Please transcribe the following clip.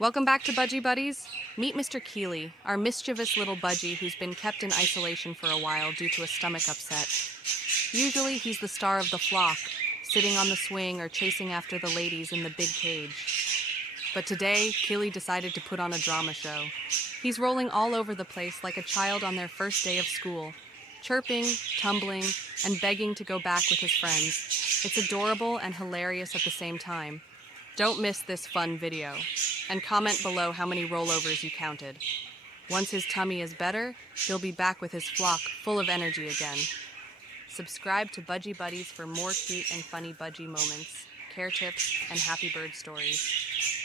Welcome back to Budgie Buddies. Meet Mr. Kili, our mischievous little budgie who's been kept in isolation for a while due to a stomach upset. Usually he's the star of the flock, sitting on the swing or chasing after the ladies in the big cage. But today, Kili decided to put on a drama show. He's rolling all over the place like a child on their first day of school, chirping, tumbling, and begging to go back with his friends. It's adorable and hilarious at the same time. Don't miss this fun video, and comment below how many rollovers you counted. Once his tummy is better, he'll be back with his flock full of energy again. Subscribe to Budgie Buddies for more cute and funny budgie moments, care tips, and happy bird stories.